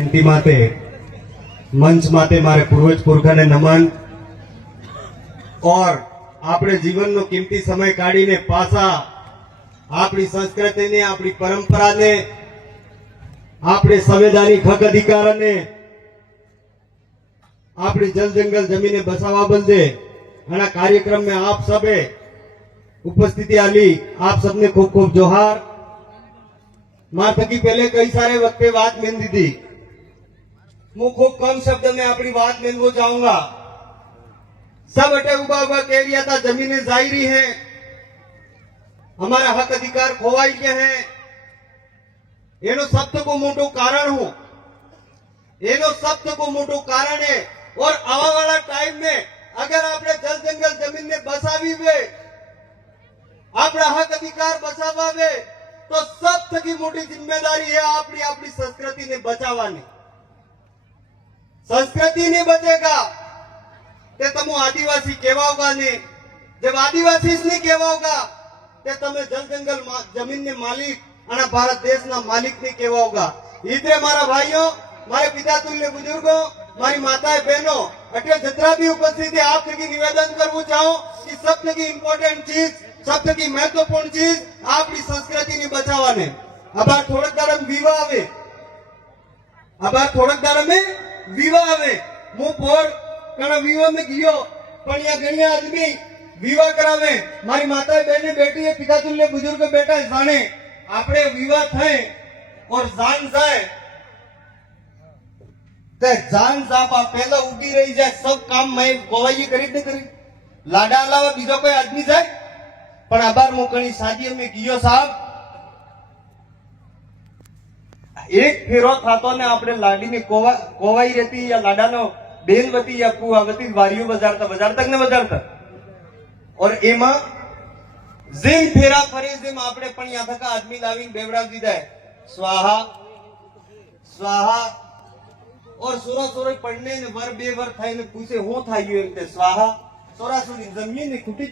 जयंती माते मंच माते मारे पूर्वज पुरखा ने नमन और आपणे जीवन नो कीमती समय काढ़ीने पासा आपणी संस्कृति ने आपणी परंपरा ने आपणे संवैधानिक हक अधिकार ने आपणी जल जंगल जमीने बसावा बदले आना कार्यक्रम में आप सबे उपस्थिति आली। आप सबने खूब खूब जोहार। मां थकी पहले कई सारे वक्ते बात मेन दी थी, मैं खूब कम शब्द में अपनी बात मेनवो चाहूंगा। सब अटे उबा उबा कह रिया था जमीने जाई रही है, हमारा हक अधिकार खोवाई गया है। एनो सबसे को मोटो कारण हो, एनो सबसे को मोटो कारण है। और आवा वाला टाइम में अगर आपने जल जंगल जमीन ने बसावी वे, अपना हक अधिकार बचावा वे, तो सब थकी मोटी जिम्मेदारी है अपनी अपनी संस्कृति ने बचावानी। संस्कृति नहीं बचेगा ते तमो आदिवासी कहवाओगा नहीं, जब आदिवासी नहीं कहवाओगा ते तमे जल जंगल जमीन ने मालिक और भारत देश ना मालिक नहीं कहवाओगा। इतने मारा भाइयों, मारे पिता तुल्य बुजुर्गों, मारी माताएं बहनों, अटे जितना भी उपस्थित है आप थकी निवेदन करना चाहूं कि सब थकी इम्पोर्टेंट चीज, सब थकी महत्वपूर्ण चीज आपकी संस्कृति ने बचावाने। अब थोड़क दार में विवाह आवे, अब थोड़क दार में विवाह आवे। मु पोर कण विवाह में गयो पण या घणी आदमी विवाह करावे। मारी माता बहने बेटी है, पिता तुल्य बुजुर्ग बेटा है, जाने आपणे विवाह थाय और जान जाए ते जान जापा पहला उठी रही जाए, सब काम मैं गोवाई करी नहीं करी। लाडा अलावा बीजो कोई आदमी जाए पण आबार मोकणी शादी में गयो साहब, एक फेरो थातो ने आपणे लाडी ने कोवाई रहती या लाडा नो बेनवती या कुआवती वारियो बजारता ने बजारता और एमा जिम फेरा फरे जिम आपणे पण या थका आदमी लावी बेवडाव दीधा है स्वाहा स्वाहा और सोरा सोरे पढ़ने ने वर बे वर थाई ने पूछे हो थायो एम ते स्वाहा सोरा सोरी जमीन ने खुटी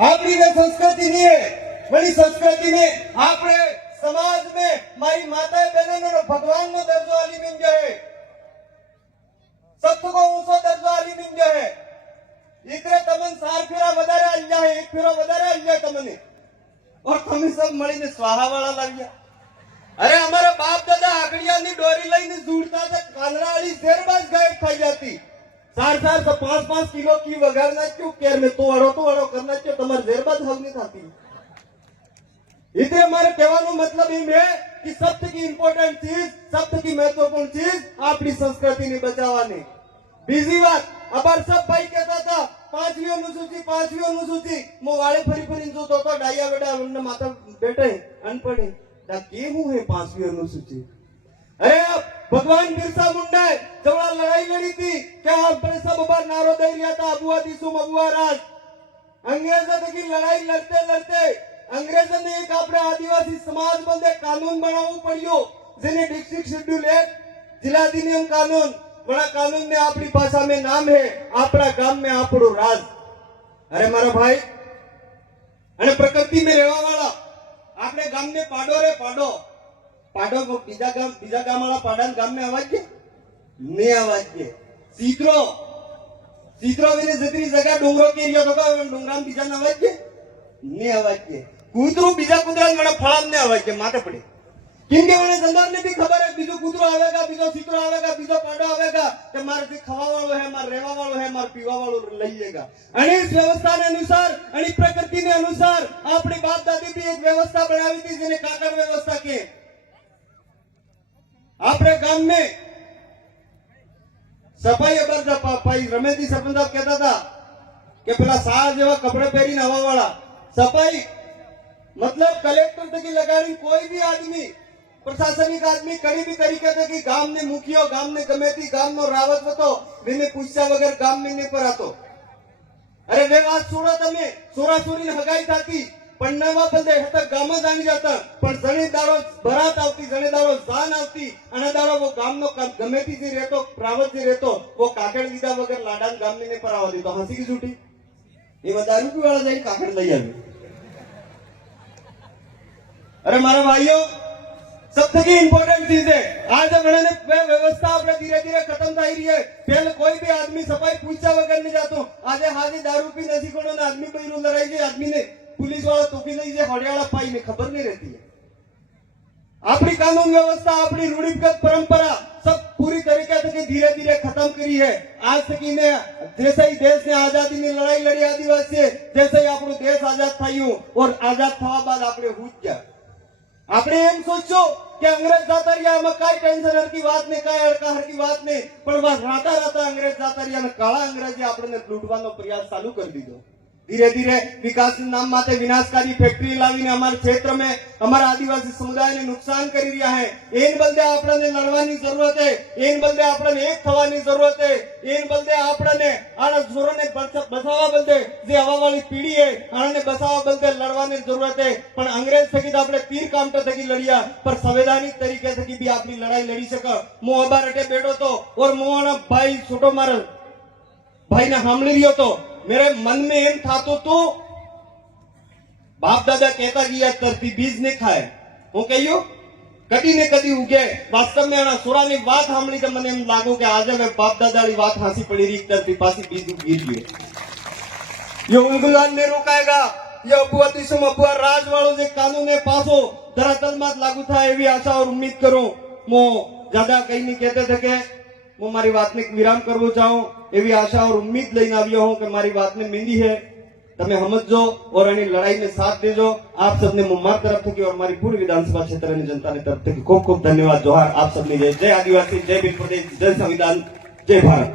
आपरी वे संस्कृति नहीं है। बड़ी संस्कृति ने आपरे समाज में मारी माताएं बहनों ने भगवान नो दर्जो आली मिल जाए, सत्य को ऊंचो दर्जो आली मिल जाए। इतने तमन सार फेरा वधारे आल जाए, एक फेरा वधारे आल जाए तमने, और तमे सब मळीने स्वाहा वाला लाव्या। अरे हमारा बाप दादा आकड़िया नी डोरी लईने जुड़ता था, कानरा वाली शेरबाज गायब खाई जाती। सार सार तो 5-5 किलो की वगारना क्यों केर में तो अड़ो करना क्यों तुम्हारे जेरबाज हव नहीं खाती। इतने हमारे कहने मतलब ही है कि सबसे की इंपॉर्टेंट चीज, सबसे की महत्वपूर्ण चीज अपनी संस्कृति ने बचावाने। बीजी बात अबार सब भाई कहता था 5वीं अनुसूची मो वाले फरी फरी जो तो डाइया बेटा उन माता बेटे अनपढ़ है ता केहू है 5वीं अनुसूची। अरे भगवान बिरसा मुंडा जवड़ा लड़ाई लड़ी थी क्या अपने सब बार नारो दे रिया था अबुआ दिसुम अबुआ राज। अंग्रेजों की लड़ाई लड़ते लड़ते अंग्रेजों ने एक अपने आदिवासी समाज बंदे कानून बनावू पड़ियो, जिन्हें डिस्ट्रिक्ट शेड्यूल एक्ट जिला अधिनियम कानून, बड़ा कानून में अपनी भाषा में नाम है अपना गांव में आपड़ो राज। अरे मारा भाई अरे प्रकृति में रहवा वाला आपने गांव में पाडो रे पाडो पाडो को बीजा गांव वाला पाडा गांव में आवाज के नहीं आवाज के सीतरो मैंने जितनी जगह डोंगरो के एरिया तो डोंगरा में बीजा आवाज के नहीं आवाज के कूतरू बीजा कुतरा में फड़ाम ने आवाज के माथे पड़े क्योंकि उन्हें संदर्भ ने भी खबर है बीजो कूतरो आवेगा, बीजो सीतरो आवेगा, बीजो पाडो आवेगा तो मारे से खवा वालो है, मार रेवा वालो है, मार पीवा वालो लईएगा। आणि इस व्यवस्था ने अनुसार आणि प्रकृति ने अनुसार अपनी बाप दादी भी एक व्यवस्था बनाई थी जिन्हें काकड़ व्यवस्था के। अपने गांव में सफाई अबर रमेश जी सरपंच साहब कहता था कि पेला साल जेवा कपड़े पहरी हवा वाला सफाई मतलब कलेक्टर तक लगानी कोई भी आदमी प्रशासनिक आदमी कड़ी भी तरीके से कि गांव ने मुखियो गांव ने गमेती गांव नो रावत હતો વિને પૂછ્યા વગર ગામ में नहीं परातो। अरे वे વાત છોડો તમે, સોરાસુરી ને હગાઈ થાતી પન્નાવા બંદે હતા ગામ જ આવી જતા પણ જણે દાડો બરાત આવતી, જણે દાડો જાન આવતી અને દાડો वो ગામ નો ગમેતી જે રહેતો પ્રાવત જે રહેતો वो કાકડ લીધા વગર લાડાન ગામ में नहीं परावा देतो। हंसी की झूठी ये दारू पी वाला जाई काकड़ લઈ આવ્યો। अरे मारा भाइयों सबसे इंपॉर्टेंट चीज है आज गणने व्यवस्था આપણે ધીરે ધીરે ખતમ થઈ રહી है पहले कोई भी आदमी सफाई पूछा वगैरह नहीं जातो आज हाजे दारू पी नहीं कोणो ने आदमी बहिरू लड़ाई जे आदमी ने पुलिस वाला तोकी नहीं जे हड़ियाला पाई ने खबर नहीं रहती है अपनी कानून व्यवस्था अपनी रूढ़िगत परंपरा सब पूरी तरीके से धीरे धीरे खत्म करी है आज तक ने जैसे ही देश ने आजादी ની લડાઈ લડી આદિવાસી जैसे ही આપણો देश आजाद થયું और आजाद થવા બાદ આપણે હુજ ગયા આપણે એમ સોચો કે અંગ્રેજ જાતા રહ્યા એમાં કાઈ ટેન્શન હરકી વાત ને કાઈ અડકા હરકી વાત ને પણ બસ રાતા રાતા અંગ્રેજ જાતા રહ્યા અને કાળા અંગ્રેજે આપણને લૂંટવાનો પ્રયાસ ચાલુ કરી દીધો धीरे धीरे विकास के नाम माते विनाशकारी फैक्ट्री लावीने हमारे क्षेत्र में हमारा आदिवासी समुदाय ने नुकसान करी रहा है एन बदले आपने लड़वानी जरूरत है एन बदले आपने एक थवानी जरूरत है एन बदले आपने आना जोरों ने बसावा बदले जे हवा वाली पीढ़ी है आने बसावा बदले लड़वानी जरूरत है पर अंग्रेज थकी तो आपने तीर कामटा थकी लड़िया पर संवैधानिक तरीके से भी अपनी लड़ाई लड़ी सका मु अबार अटे बैठो तो और मुआना भाई छोटो मार भाई ने सामली रियो तो मेरे मन में एम था तो बाप दादा कहता गया तरती बीज ने खाए હું કહ્યું કદી ને કદી ઉગે વાસ્તવ में આના સુરાની વાત સાંભળી તો મને એમ લાગ્યું કે આજે મે બાપ દાદાની વાત હાંસી પડી રહી तरती પાછી બીજ ઉગી ગયું ये उंगलान ने रोकाएगा ये अबुआती सम अबुआ राज वालों जे कानून ने पासो धरातल में लागू था एवी आशा और उम्मीद करूं मो ज्यादा कहीं नहीं कहते थे कि मैं मारी बात ने विराम करवो चाहूं एवी आशा और उम्मीद लઈને આવ્યો હું કે મારી વાતને મીંડી है તમે સમજો और એની લડાઈ में साथ देजो आप सबने मुम्मार तरफ थी और हमारी पूरी विधानसभा क्षेत्र की जनता ने तरफ थी खूब खूब धन्यवाद जोहार आप सबने जय आदिवासी जय भील प्रदेश जय संविधान जय भारत।